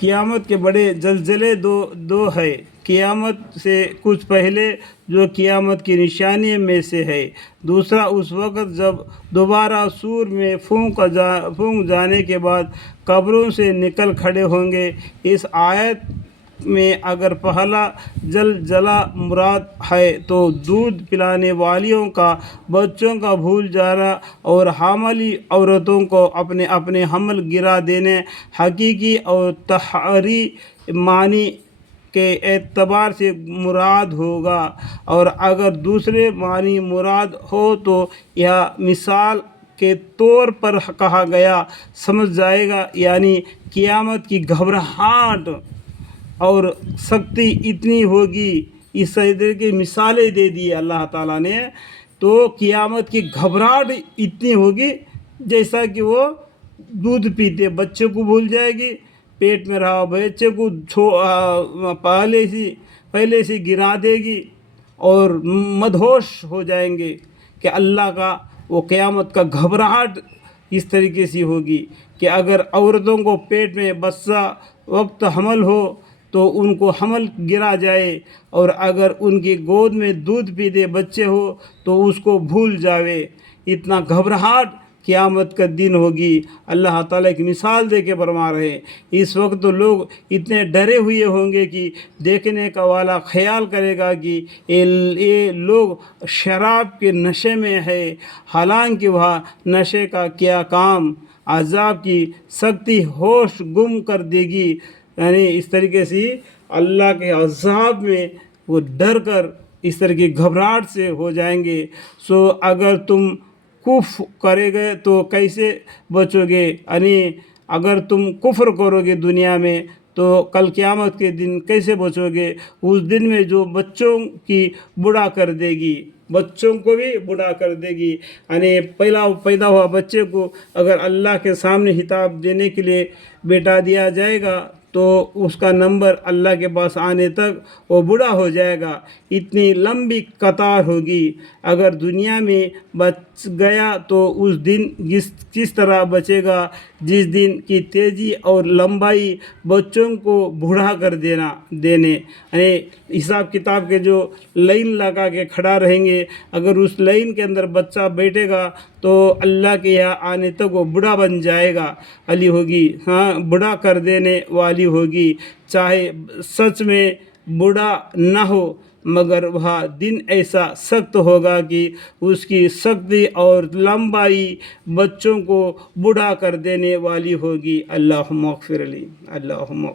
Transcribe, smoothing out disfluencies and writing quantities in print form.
قیامت کے بڑے زلزلے دو ہے، قیامت سے کچھ پہلے جو قیامت کی نشانی میں سے ہے، دوسرا اس وقت جب دوبارہ سور میں پھونک جانے کے بعد قبروں سے نکل کھڑے ہوں گے۔ اس آیت میں اگر پہلا زلزلہ مراد ہے تو دودھ پلانے والیوں کا بچوں کا بھول جانا اور حاملہ عورتوں کو اپنے حمل گرا دینے حقیقی اور تحریری معنی کے اعتبار سے مراد ہوگا، اور اگر دوسرے معنی مراد ہو تو یہ مثال کے طور پر کہا گیا سمجھ جائے گا، یعنی قیامت کی گھبراہٹ اور سختی اتنی ہوگی۔ اس طرح کی مثالیں دے دی اللہ تعالیٰ نے، تو قیامت کی گھبراہٹ اتنی ہوگی جیسا کہ وہ دودھ پیتے بچے کو بھول جائے گی، پیٹ میں رہا بچے کو پہلے سے گرا دے گی، اور مدہوش ہو جائیں گے کہ اللہ کا وہ قیامت کا گھبراہٹ اس طریقے سے ہوگی کہ اگر عورتوں کو پیٹ میں بچہ وقت حمل ہو تو ان کو حمل گرا جائے، اور اگر ان کی گود میں دودھ پیتے بچے ہو تو اس کو بھول جاوے، اتنا گھبراہٹ قیامت کا دن ہوگی۔ اللہ تعالیٰ کی مثال دے کے فرما رہے ہیں، اس وقت تو لوگ اتنے ڈرے ہوئے ہوں گے کہ دیکھنے کا والا خیال کرے گا کہ یہ لوگ شراب کے نشے میں ہے، حالانکہ وہ نشے کا کیا کام، عذاب کی سختی ہوش گم کر دے گی۔ یعنی اس طریقے سے اللہ کے عذاب میں وہ ڈر کر اس طرح کی گھبراہٹ سے ہو جائیں گے۔ سو اگر تم کفر کرے گے تو کیسے بچو گے؟ یعنی اگر تم کفر کرو گے دنیا میں تو کل قیامت کے دن کیسے بچو گے؟ اس دن میں جو بچوں کی بوڑھا کر دے گی، بچوں کو بھی بوڑھا کر دے گی۔ یعنی پیدا ہوا بچے کو اگر اللہ کے سامنے خطاب دینے کے لیے بیٹا دیا جائے گا تو اس کا نمبر اللہ کے پاس آنے تک وہ بوڑھا ہو جائے گا، اتنی لمبی قطار ہوگی۔ اگر دنیا میں بچ گیا تو اس دن کس طرح بچے گا جس دن کی تیزی اور لمبائی بچوں کو بوڑھا کر دینے، یعنی حساب کتاب کے جو لائن لگا کے کھڑا رہیں گے، اگر اس لائن کے اندر بچہ بیٹھے گا تو اللہ کے یہاں آنے تک وہ بوڑھا بن جائے گا، علی ہوگی، بوڑھا کر دینے والی ہوگی، چاہے سچ میں بوڑھا نہ ہو مگر وہ دن ایسا سخت ہوگا کہ اس کی سختی اور لمبائی بچوں کو بوڑھا کر دینے والی ہوگی۔ اللہم اغفر لی، اللہم